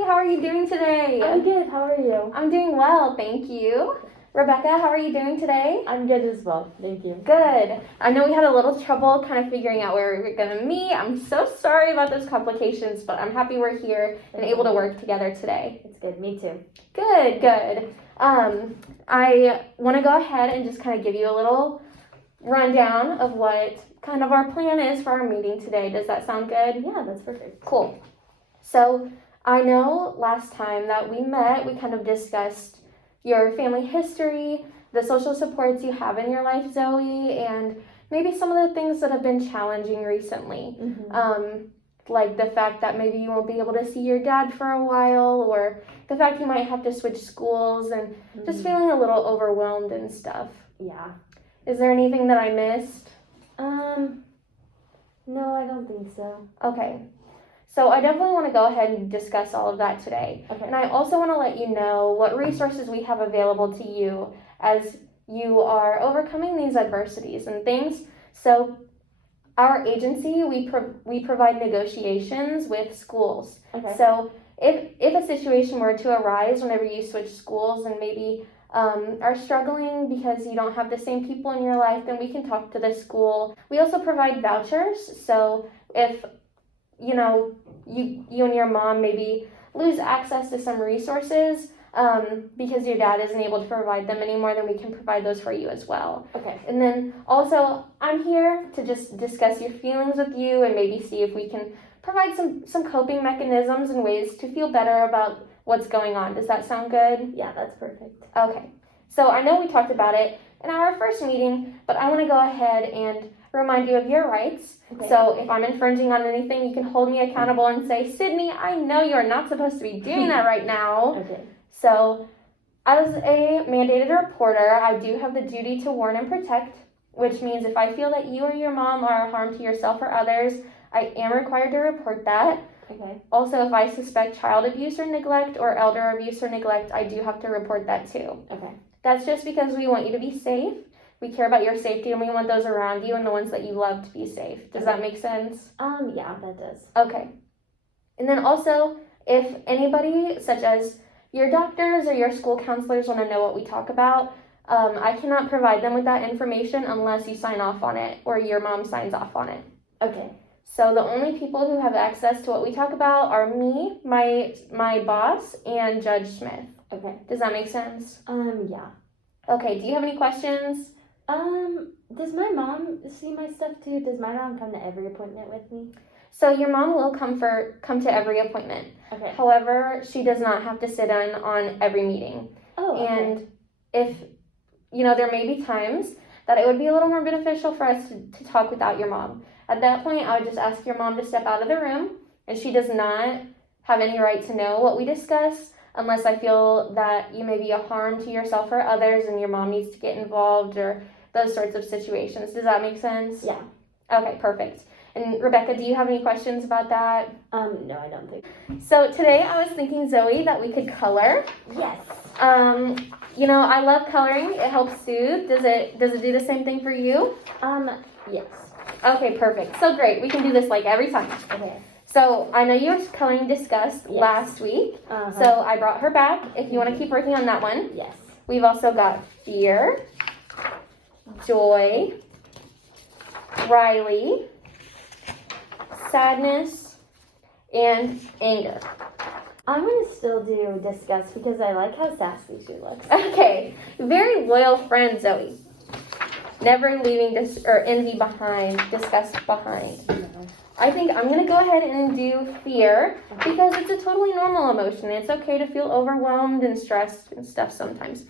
Zoe, how are you doing today? I'm good. How are you? I'm doing well, thank you. Rebecca, how are you doing today? I'm good as well. Thank you. Good. I know we had a little trouble kind of figuring out where we were going to meet. I'm so sorry about those complications, but I'm happy we're here and able to work together today. It's good. Me too. Good. I want to go ahead and just kind of give you a little rundown of what kind of our plan is for our meeting today. Does that sound good? Yeah, that's perfect. Cool. So I know last time that we met, we kind of discussed your family history, the social supports you have in your life, Zoe, and maybe some of the things that have been challenging recently. Like the fact that maybe you won't be able to see your dad for a while, or the fact you might have to switch schools, and just feeling a little overwhelmed and stuff. Yeah. Is there anything that I missed? No, I don't think so. Okay. So I definitely want to go ahead and discuss all of that today. Okay. And I also want to let you know what resources we have available to you as you are overcoming these adversities and things. So our agency, we provide negotiations with schools. Okay. So if a situation were to arise whenever you switch schools and maybe are struggling because you don't have the same people in your life, then we can talk to the school. We also provide vouchers. So if you and your mom maybe lose access to some resources because your dad isn't able to provide them anymore, then we can provide those for you as well. Okay. And then also, I'm here to just discuss your feelings with you and maybe see if we can provide some coping mechanisms and ways to feel better about what's going on. Does that sound good? Yeah, that's perfect. Okay. So I know we talked about it in our first meeting, but I want to go ahead and remind you of your rights. Okay. So if I'm infringing on anything, you can hold me accountable and say, Sydney, I know you're not supposed to be doing that right now. Okay. So as a mandated reporter, I do have the duty to warn and protect, which means if I feel that you or your mom are a harm to yourself or others, I am required to report that. Okay. Also, if I suspect child abuse or neglect or elder abuse or neglect, I do have to report that too. Okay. That's just because we want you to be safe. We care about your safety and we want those around you and the ones that you love to be safe. Does that make sense? Yeah, that does. Okay. And then also, if anybody, such as your doctors or your school counselors, want to know what we talk about, I cannot provide them with that information unless you sign off on it or your mom signs off on it. Okay. So the only people who have access to what we talk about are me, my boss, and Judge Smith. Okay. Does that make sense? Yeah. Okay, do you have any questions? Does my mom see my stuff too? Does my mom come to every appointment with me? So your mom will come to every appointment. Okay. However, she does not have to sit in on every meeting. Oh, okay. And if, there may be times that it would be a little more beneficial for us to talk without your mom. At that point, I would just ask your mom to step out of the room, and she does not have any right to know what we discuss unless I feel that you may be a harm to yourself or others and your mom needs to get involved or those sorts of situations. Does that make sense? Yeah. Okay, perfect. And Rebecca, do you have any questions about that? No, I don't think. So today I was thinking, Zoe, that we could color. Yes. I love coloring. It helps soothe. Does it do the same thing for you? Yes. Okay, perfect. So great. We can do this like every time. Okay. So I know you were coloring discussed last week. So I brought her back if you want to keep working on that one. Yes. We've also got fear, joy, Riley, sadness, and anger. I'm going to still do disgust because I like how sassy she looks. Okay, very loyal friend, Zoe. Never leaving envy behind, disgust behind. No. I think I'm going to go ahead and do fear because it's a totally normal emotion. It's okay to feel overwhelmed and stressed and stuff sometimes.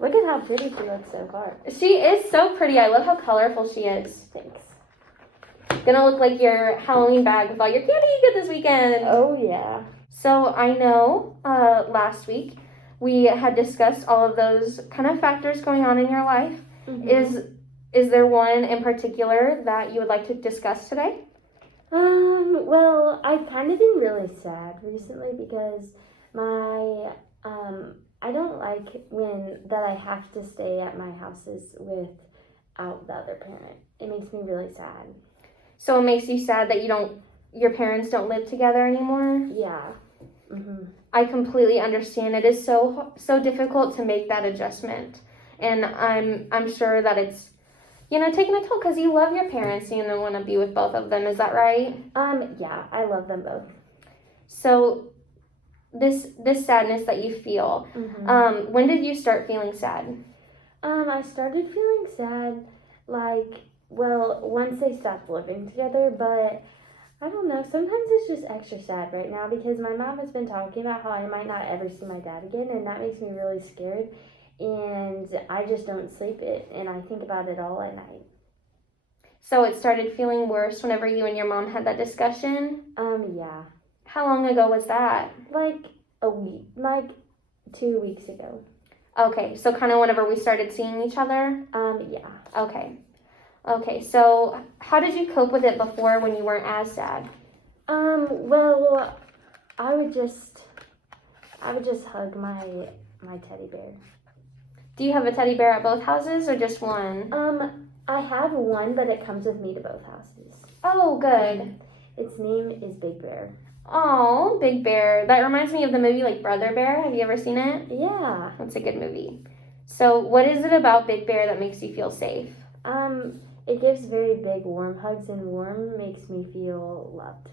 Look at how pretty she looks so far. She is so pretty. I love how colorful she is. Thanks. Gonna look like your Halloween bag with all your candy you get this weekend. Oh, yeah. So I know last week we had discussed all of those kind of factors going on in your life. Mm-hmm. Is there one in particular that you would like to discuss today? Well, I've kind of been really sad recently because I don't like that I have to stay at my houses without the other parent. It makes me really sad. So it makes you sad that your parents don't live together anymore? Yeah. I completely understand. It is so difficult to make that adjustment, and I'm sure that it's taking a toll because you love your parents and you want to be with both of them. Is that right? Yeah, I love them both. So this sadness that you feel, when did you start feeling sad? I started feeling sad, once they stopped living together, but I don't know, sometimes it's just extra sad right now because my mom has been talking about how I might not ever see my dad again, and that makes me really scared, and I just don't sleep it, and I think about it all at night. So it started feeling worse whenever you and your mom had that discussion? Yeah. How long ago was that? A week, 2 weeks ago. Okay, so kind of whenever we started seeing each other? Yeah. Okay, so how did you cope with it before when you weren't as sad? Well, I would just hug my teddy bear. Do you have a teddy bear at both houses or just one? I have one, but it comes with me to both houses. Oh, good. Its name is Big Bear. Oh, Big Bear. That reminds me of the movie like Brother Bear. Have you ever seen it? Yeah. It's a good movie. So what is it about Big Bear that makes you feel safe? It gives very big warm hugs, and warm makes me feel loved.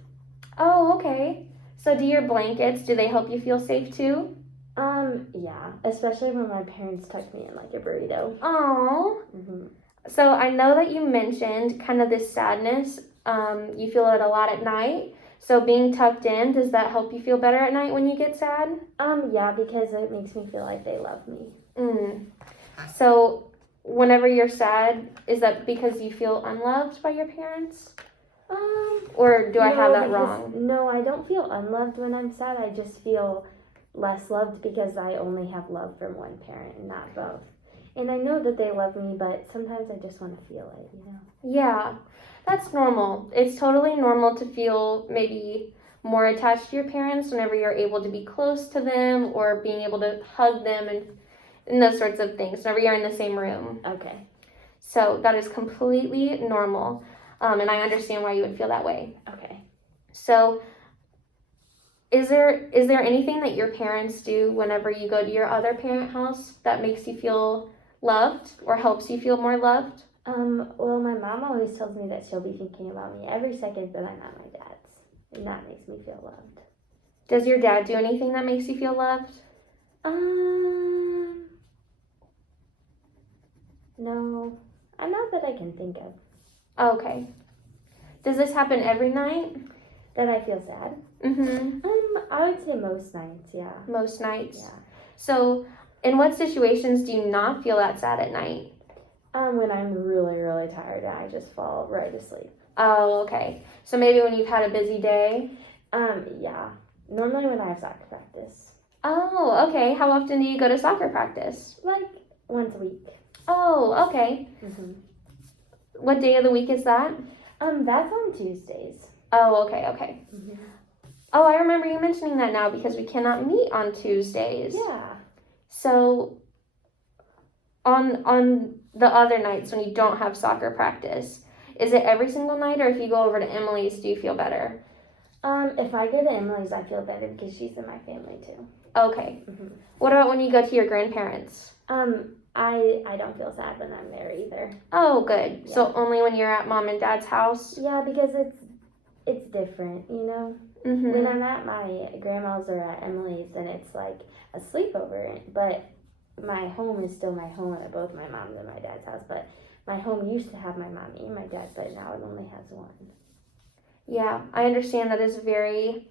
Oh, okay. So do your blankets, do they help you feel safe too? Yeah, especially when my parents tuck me in like a burrito. Oh. So I know that you mentioned kind of this sadness. You feel it a lot at night. So being tucked in, does that help you feel better at night when you get sad? Yeah, because it makes me feel like they love me. So whenever you're sad, is that because you feel unloved by your parents? Or do I have that wrong? No, I don't feel unloved when I'm sad. I just feel less loved because I only have love from one parent and not both. And I know that they love me, but sometimes I just want to feel it, Yeah, that's normal. It's totally normal to feel maybe more attached to your parents whenever you're able to be close to them or being able to hug them and those sorts of things whenever you're in the same room. Okay. So that is completely normal, and I understand why you would feel that way. Okay. So is there anything that your parents do whenever you go to your other parent house that makes you feel loved or helps you feel more loved? Well, my mom always tells me that she'll be thinking about me every second that I'm at my dad's, and that makes me feel loved. Does your dad do anything that makes you feel loved? No, not that I can think of. Okay. Does this happen every night? That I feel sad? I would say most nights, yeah. Most nights? Yeah. So, in what situations do you not feel that sad at night? When I'm really, really tired and I just fall right asleep. Oh, okay. So maybe when you've had a busy day? Yeah. Normally when I have soccer practice. Oh, okay. How often do you go to soccer practice? Once a week. Oh, okay. What day of the week is that? That's on Tuesdays. Oh, okay. Oh, I remember you mentioning that now because we cannot meet on Tuesdays. Yeah. So, on the other nights when you don't have soccer practice, is it every single night, or if you go over to Emily's, do you feel better? If I go to Emily's, I feel better because she's in my family too. Okay. What about when you go to your grandparents? I don't feel sad when I'm there either. Oh, good. Yeah. So only when you're at mom and dad's house? Yeah, because it's different, When I'm at my grandma's or at Emily's, then it's like a sleepover, but my home is still my home at both my mom's and my dad's house, but my home used to have my mommy and my dad, but now it only has one. Yeah, I understand that is a very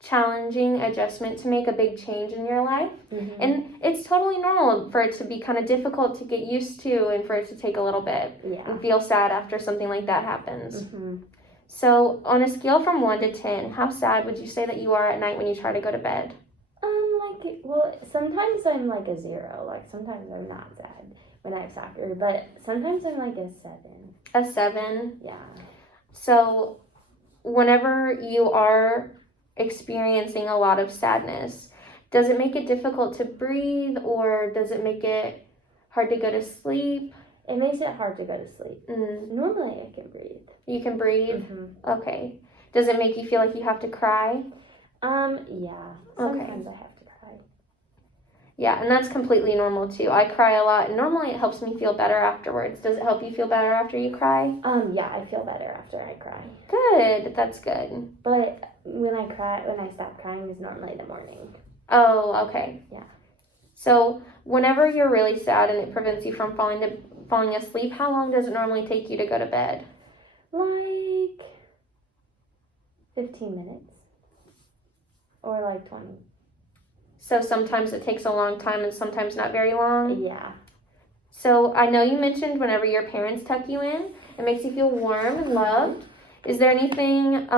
challenging adjustment to make, a big change in your life. And it's totally normal for it to be kind of difficult to get used to and for it to take a little bit and feel sad after something like that happens. So on a scale from 1 to 10, how sad would you say that you are at night when you try to go to bed? Sometimes I'm like a 0. Sometimes I'm not sad when I have soccer, but sometimes I'm like a 7. A 7? Yeah. So whenever you are experiencing a lot of sadness, does it make it difficult to breathe, or does it make it hard to go to sleep? It makes it hard to go to sleep. Normally I can breathe. You can breathe? Okay. Does it make you feel like you have to cry? Yeah. Okay. Sometimes I have to cry. Yeah, and that's completely normal too. I cry a lot, and normally it helps me feel better afterwards. Does it help you feel better after you cry? Yeah, I feel better after I cry. Good, that's good. But when I stop crying is normally the morning. Oh, okay. Yeah. So whenever you're really sad and it prevents you from falling asleep, how long does it normally take you to go to bed? Like 15 minutes. Or like 20. So sometimes it takes a long time and sometimes not very long. Yeah. So I know you mentioned whenever your parents tuck you in, it makes you feel warm and loved. Is there anything,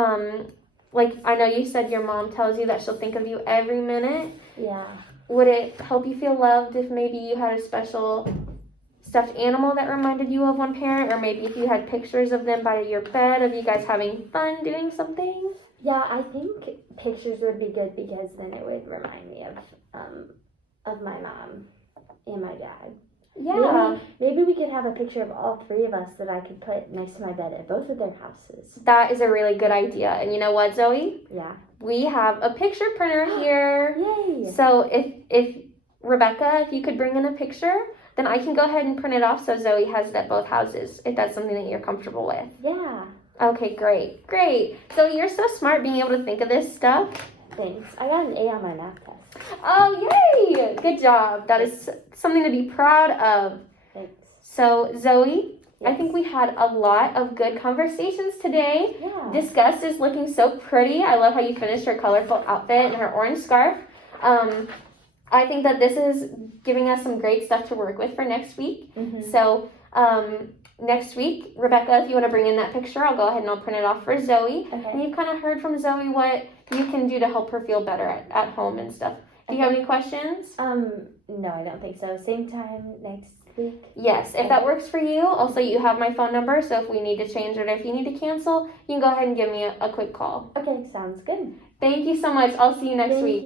like I know you said your mom tells you that she'll think of you every minute. Yeah. Would it help you feel loved if maybe you had a special stuffed animal that reminded you of one parent, or maybe if you had pictures of them by your bed of you guys having fun doing something? Yeah, I think pictures would be good because then it would remind me of my mom and my dad. Yeah. Maybe we could have a picture of all three of us that I could put next to my bed at both of their houses. That is a really good idea. And you know what, Zoe? Yeah. We have a picture printer here. Yay! So if Rebecca, if you could bring in a picture, then I can go ahead and print it off so Zoe has it at both houses, if that's something that you're comfortable with. Yeah. Okay, great. So you're so smart being able to think of this stuff. Thanks. I got an A on my math test. Oh, yay! Good job. That is something to be proud of. Thanks. So, Zoe, Yes. I think we had a lot of good conversations today. Yeah. This Gus is looking so pretty. I love how you finished her colorful outfit and her orange scarf. I think that this is giving us some great stuff to work with for next week. Mm-hmm. So, next week, Rebecca, if you want to bring in that picture, I'll go ahead and I'll print it off for Zoe. Okay. And you've kind of heard from Zoe what you can do to help her feel better at home and stuff. Do you have any questions? No, I don't think so. Same time next week? Yes, if that works for you. Also, you have my phone number, so if we need to change it or if you need to cancel, you can go ahead and give me a quick call. Okay, sounds good. Thank you so much. I'll see you next week.